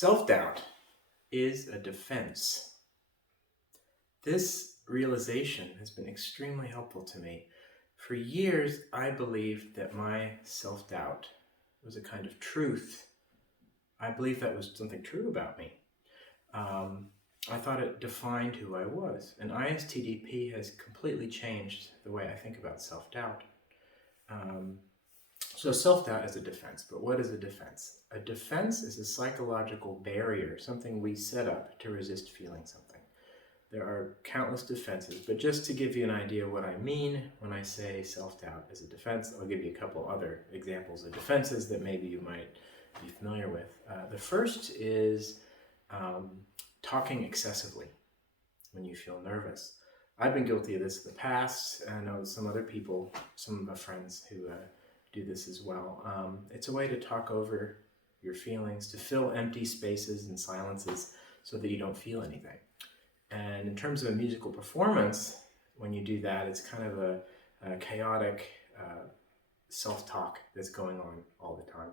Self-doubt is a defense. This realization has been extremely helpful to me. For years, I believed that my self-doubt was a kind of truth. I believed that was something true about me. I thought it defined who I was. And ISTDP has completely changed the way I think about self-doubt. So self-doubt is a defense, but what is a defense? A defense is a psychological barrier, something we set up to resist feeling something. There are countless defenses, but just to give you an idea of what I mean when I say self-doubt is a defense, I'll give you a couple other examples of defenses that maybe you might be familiar with. The first is talking excessively when you feel nervous. I've been guilty of this in the past, and I know some other people, some of my friends who do this as well. It's a way to talk over your feelings, to fill empty spaces and silences so that you don't feel anything. And in terms of a musical performance, when you do that, it's kind of a chaotic self-talk that's going on all the time.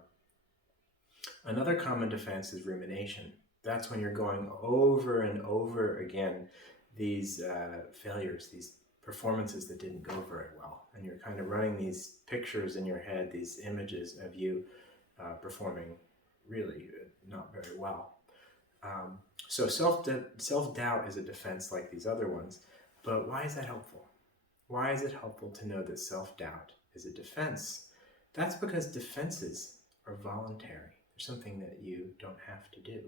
Another common defense is rumination. That's when you're going over and over again these failures, these performances that didn't go very well. And you're kind of running these pictures in your head, these images of you performing really not very well. So self-doubt is a defense like these other ones, but why is that helpful? Why is it helpful to know that self-doubt is a defense? That's because defenses are voluntary. They're something that you don't have to do.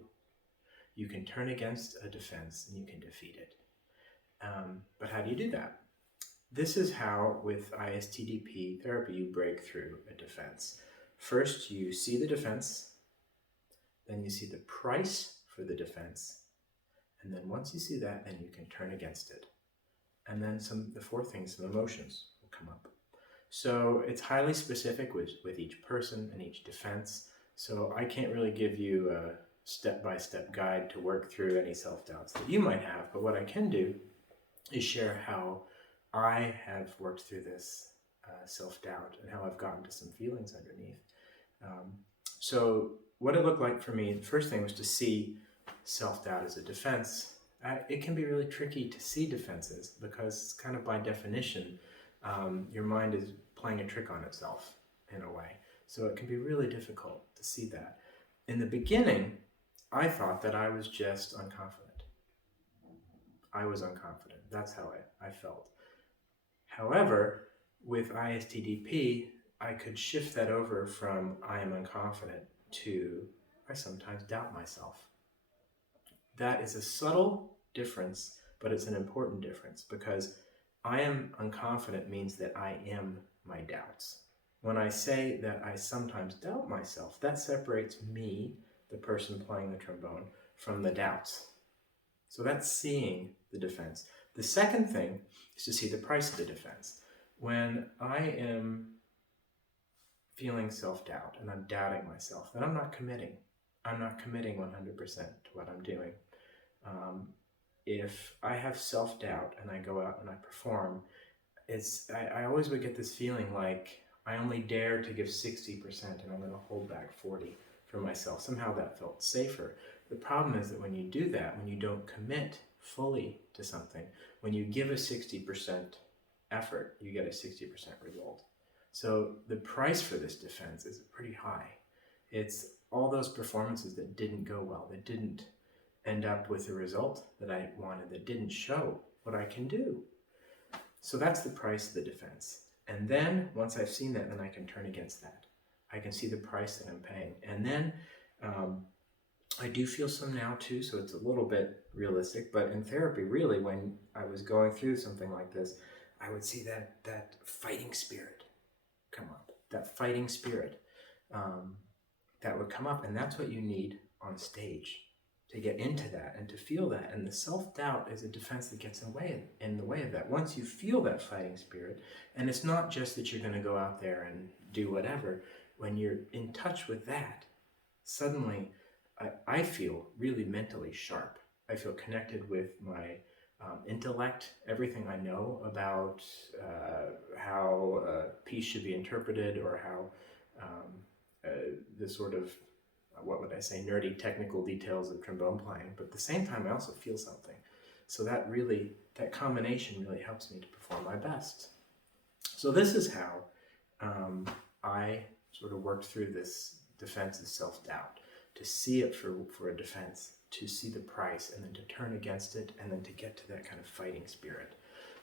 You can turn against a defense and you can defeat it. But how do you do that? This is how, with ISTDP therapy, you break through a defense. First, you see the defense, then you see the price for the defense, and then once you see that, then you can turn against it. And then the fourth thing, some emotions will come up. So it's highly specific with each person and each defense. So I can't really give you a step-by-step guide to work through any self-doubts that you might have, but what I can do is share how I have worked through this self-doubt and how I've gotten to some feelings underneath. So what it looked like for me, the first thing was to see self-doubt as a defense. It can be really tricky to see defenses because kind of by definition, your mind is playing a trick on itself in a way. So it can be really difficult to see that. In the beginning, I thought that I was just unconfident. I was unconfident. That's how I felt. However, with ISTDP, I could shift that over from I am unconfident to I sometimes doubt myself. That is a subtle difference, but it's an important difference because I am unconfident means that I am my doubts. When I say that I sometimes doubt myself, that separates me, the person playing the trombone, from the doubts. So that's seeing the defense. The second thing is to see the price of the defense. When I am feeling self-doubt and I'm doubting myself, then I'm not committing. I'm not committing 100% to what I'm doing. If I have self-doubt and I go out and I perform, I always would get this feeling like I only dare to give 60% and I'm going to hold back 40 for myself. Somehow that felt safer. The problem is that when you do that, when you don't commit fully to something, when you give a 60% effort, you get a 60% result. So the price for this defense is pretty high. It's all those performances that didn't go well, that didn't end up with the result that I wanted, that didn't show what I can do. So that's the price of the defense. And then once I've seen that, then I can turn against that. I can see the price that I'm paying. And then I do feel some now too, so it's a little bit realistic, but in therapy, really, when I was going through something like this, I would see that fighting spirit come up, that fighting spirit that would come up, and that's what you need on stage to get into that and to feel that. And the self-doubt is a defense that gets in the way of that. Once you feel that fighting spirit, and it's not just that you're going to go out there and do whatever, when you're in touch with that, suddenly I feel really mentally sharp. I feel connected with my intellect, everything I know about how a piece should be interpreted, or how the sort of what would I say, nerdy technical details of trombone playing, but at the same time I also feel something. So that combination really helps me to perform my best. So this is how I sort of worked through this defense of self-doubt, to see it for a defense, to see the price, and then to turn against it, and then to get to that kind of fighting spirit.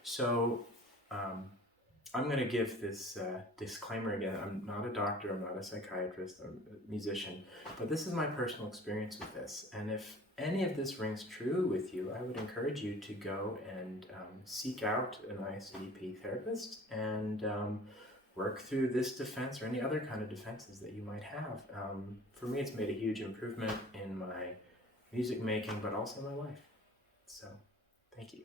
So I'm going to give this disclaimer again. I'm not a doctor, I'm not a psychiatrist, I'm a musician, but this is my personal experience with this. And if any of this rings true with you, I would encourage you to go and seek out an ISTDP therapist and work through this defense or any other kind of defenses that you might have. For me, it's made a huge improvement in my music making, but also my life. So, thank you.